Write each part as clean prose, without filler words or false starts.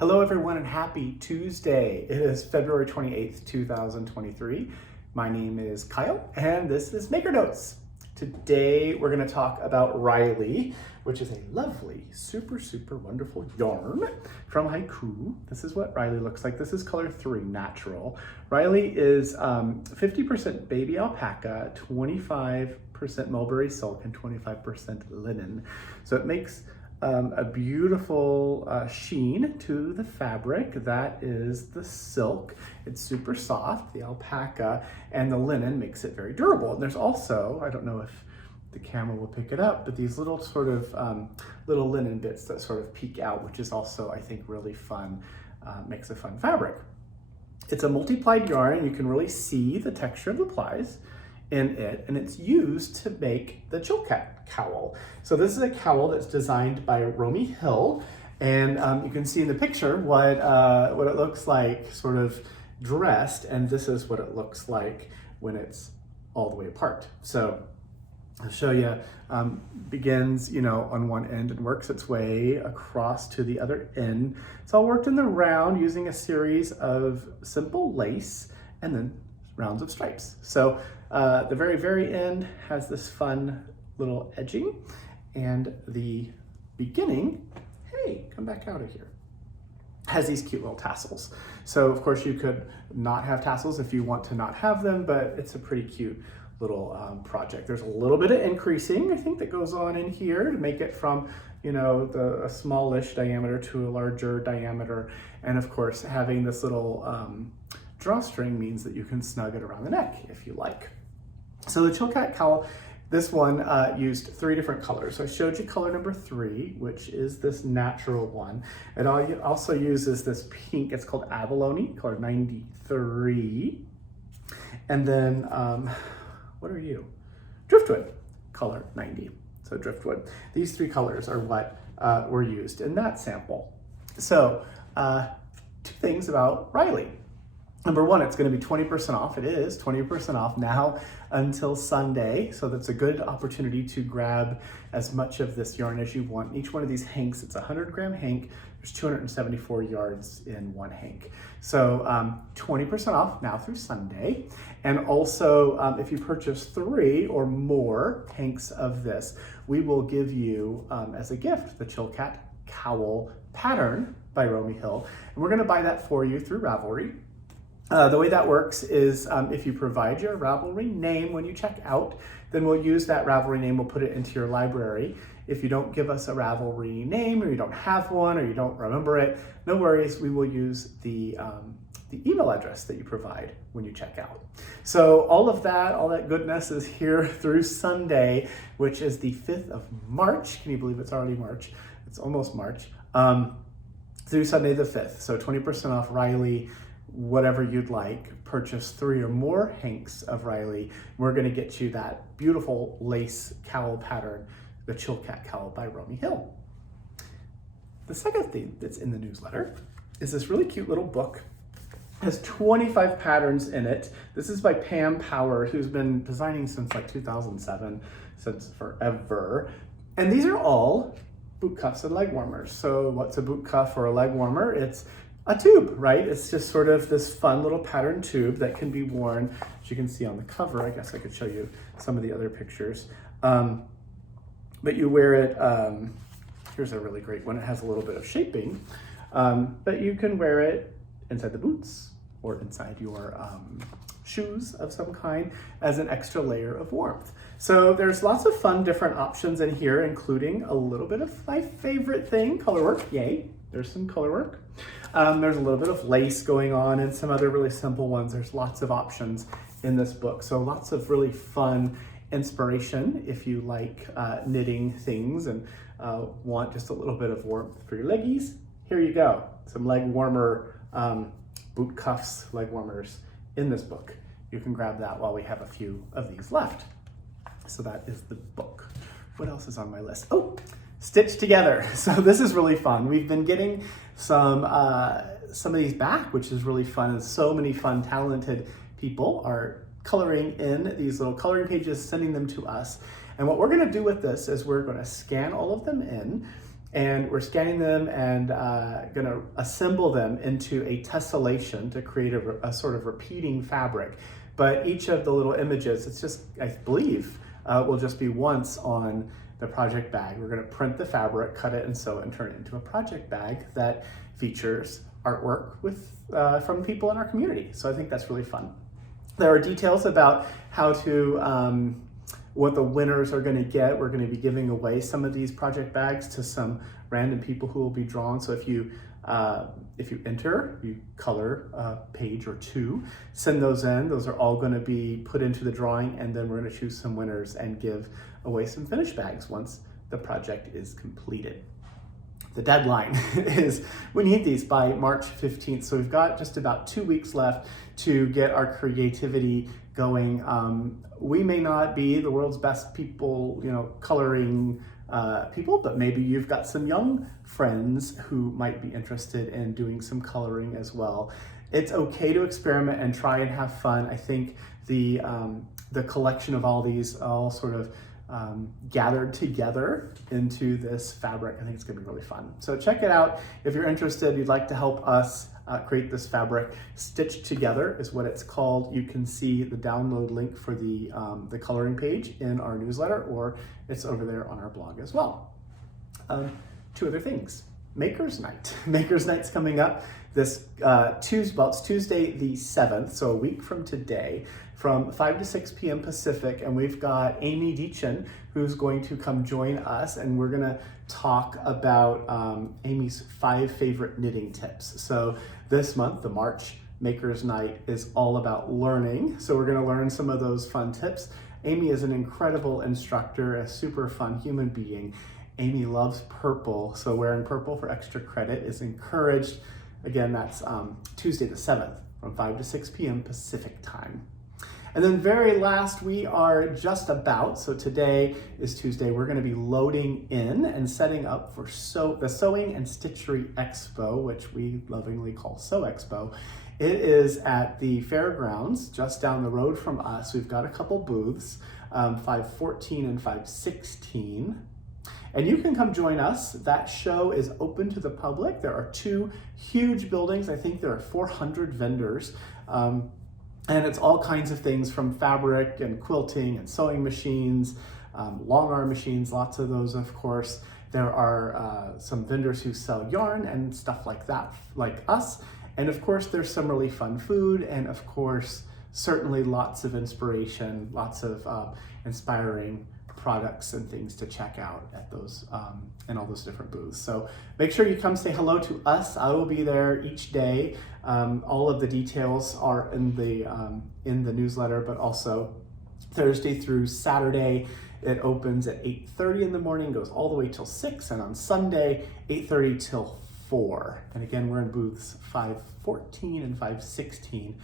Hello everyone and happy Tuesday. It is February 28th, 2023. My name is Kyle and this is Maker Notes. Today we're going to talk about Riley, which is a lovely, super wonderful yarn from Haiku. This is what Riley looks like. This is color 3, natural. Riley is 50% baby alpaca, 25% mulberry silk, and 25% linen. So it makes a beautiful sheen to the fabric. That is the silk. It's super soft, the alpaca, and the linen makes it very durable. And there's also, I don't know if the camera will pick it up, but these little sort of little linen bits that sort of peek out, which is also, I think, really fun, makes a fun fabric. It's a multi-plied yarn. You can really see the texture of the plies in it, and it's used to make the Chilkat cowl. So this is a cowl that's designed by Romy Hill, and you can see in the picture what it looks like sort of dressed, and this is what it looks like when it's all the way apart. So I'll show you, begins, on one end and works its way across to the other end. It's all worked in the round using a series of simple lace and then rounds of stripes. So the very end has this fun little edging, and the beginning, hey, come back out of here, has these cute little tassels. So of course you could not have tassels if you want to not have them, but it's a pretty cute little project. There's a little bit of increasing, I think, that goes on in here to make it from, a smallish diameter to a larger diameter. And of course, having this little drawstring means that you can snug it around the neck if you like. So the Chilkat cowl, this one used 3 different colors. So I showed you color number 3, which is this natural one. It also uses this pink, it's called Abalone, color 93. And then, what are you? Driftwood, color 90. So driftwood. These 3 colors are what were used in that sample. So 2 things about Riley. Number 1, it's going to be 20% off. It is 20% off now until Sunday. So that's a good opportunity to grab as much of this yarn as you want. Each one of these hanks, it's a 100-gram hank. There's 274 yards in one hank. So 20% off now through Sunday. And also, if you purchase 3 or more hanks of this, we will give you, as a gift, the Chilkat cowl pattern by Romy Hill. And we're going to buy that for you through Ravelry. The way that works is if you provide your Ravelry name when you check out, then we'll use that Ravelry name, we'll put it into your library. If you don't give us a Ravelry name, or you don't have one, or you don't remember it, no worries, we will use the email address that you provide when you check out. So all that goodness is here through Sunday, which is the 5th of March. Can you believe it's already March? It's almost March. Through Sunday the 5th. So 20% off Riley, whatever you'd like. Purchase 3 or more hanks of Riley. We're going to get you that beautiful lace cowl pattern, the Chilkat cowl by Romy Hill. The second thing that's in the newsletter is this really cute little book. It has 25 patterns in it. This is by Pam Power, who's been designing since like 2007, since forever. And these are all boot cuffs and leg warmers. So what's a boot cuff or a leg warmer? It's a tube, right? It's just sort of this fun little pattern tube that can be worn, as you can see on the cover. I guess I could show you some of the other pictures. But you wear it, here's a really great one. It has a little bit of shaping, but you can wear it inside the boots or inside your shoes of some kind as an extra layer of warmth. So there's lots of fun different options in here, including a little bit of my favorite thing, color work. Yay, there's some color work. There's a little bit of lace going on and some other really simple ones. There's lots of options in this book. So lots of really fun inspiration if you like knitting things and want just a little bit of warmth for your leggies. Here you go, some leg warmer, boot cuffs, leg warmers in this book. You can grab that while we have a few of these left. So that is the book. What else is on my list? Oh, Stitch Together. So this is really fun. We've been getting some of these back, which is really fun. And so many fun, talented people are coloring in these little coloring pages, sending them to us. And what we're gonna do with this is we're gonna scan all of them in, and we're scanning them and going to assemble them into a tessellation to create a sort of repeating fabric. But each of the little images, it's just, I believe, will just be once on the project bag. We're going to print the fabric, cut it and sew it and turn it into a project bag that features artwork from people in our community. So I think that's really fun. There are details about how to, what the winners are going to get. We're going to be giving away some of these project bags to some random people who will be drawn. So if you enter, you color a page or two, send those in. Those are all going to be put into the drawing, and then we're going to choose some winners and give away some finished bags once the project is completed. The deadline is we need these by March 15th. So we've got just about 2 weeks left to get our creativity going. We may not be the world's best people, coloring people, but maybe you've got some young friends who might be interested in doing some coloring as well. It's okay to experiment and try and have fun. I think the collection of all these all sort of gathered together into this fabric, I think it's gonna be really fun. So check it out. If you're interested, you'd like to help us create this fabric, Stitched Together is what it's called. You can see the download link for the coloring page in our newsletter, or it's over there on our blog as well. 2 other things. Maker's Night. Maker's Night's coming up this Tuesday, well, it's Tuesday the 7th, so a week from today, from 5 to 6 p.m. Pacific, and we've got Amy Deachin who's going to come join us, and we're gonna talk about Amy's 5 favorite knitting tips. So this month, the March Maker's Night is all about learning, so we're gonna learn some of those fun tips. Amy is an incredible instructor, a super fun human being. Amy loves purple, so wearing purple for extra credit is encouraged. Again, that's Tuesday the 7th from 5 to 6 p.m. Pacific time. And then very last, we are just about, so today is Tuesday, we're gonna be loading in and setting up for the Sewing and Stitchery Expo, which we lovingly call Sew Expo. It is at the fairgrounds just down the road from us. We've got a couple booths, 514 and 516. And you can come join us. That show is open to the public. There are 2 huge buildings. I think there are 400 vendors. And it's all kinds of things from fabric and quilting and sewing machines, long arm machines, lots of those, of course. There are some vendors who sell yarn and stuff like that, like us. And of course, there's some really fun food, and of course, certainly lots of inspiration, lots of inspiring products and things to check out at those in all those different booths. So make sure you come say hello to us. I will be there each day. All of the details are in the newsletter, but also Thursday through Saturday. It opens at 8:30 in the morning, goes all the way till 6, and on Sunday, 8:30 till 4. And again, we're in booths 514 and 516,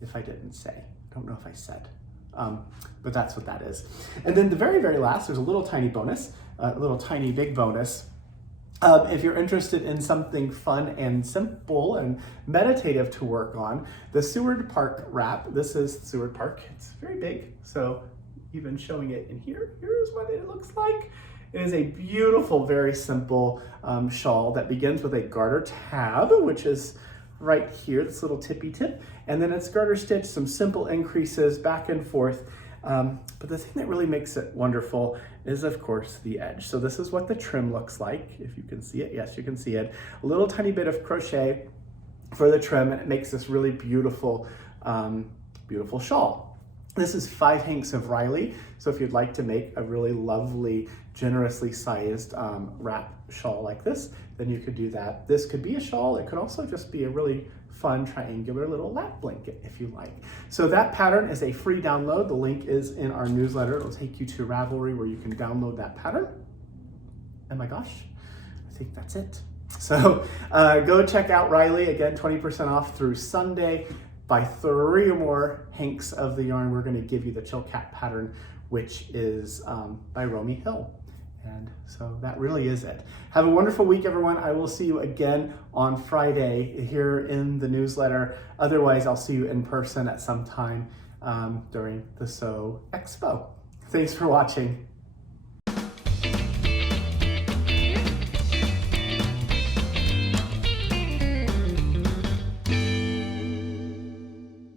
if I didn't say. I don't know if I said. But that's what that is. And then the very, very last, there's a little tiny bonus, a little tiny big bonus. If you're interested in something fun and simple and meditative to work on, the Seward Park wrap. This is Seward Park. It's very big, so even showing it in here, here's what it looks like. It is a beautiful, very simple shawl that begins with a garter tab, which is right here, this little tippy tip, and then it's garter stitched, some simple increases back and forth. But the thing that really makes it wonderful is, of course, the edge. So this is what the trim looks like, if you can see it. Yes, you can see it. A little tiny bit of crochet for the trim, and it makes this really beautiful, beautiful shawl. This is 5 hanks of Riley. So if you'd like to make a really lovely, generously sized wrap shawl like this, then you could do that. This could be a shawl. It could also just be a really fun triangular little lap blanket if you like. So that pattern is a free download. The link is in our newsletter. It'll take you to Ravelry where you can download that pattern. And my gosh, I think that's it. So go check out Riley. Again, 20% off through Sunday. Buy 3 or more hanks of the yarn, we're going to give you the Chill Cat pattern, which is by Romy Hill. And so that really is it. Have a wonderful week, everyone. I will see you again on Friday here in the newsletter. Otherwise, I'll see you in person at some time during the Sew Expo. Thanks for watching.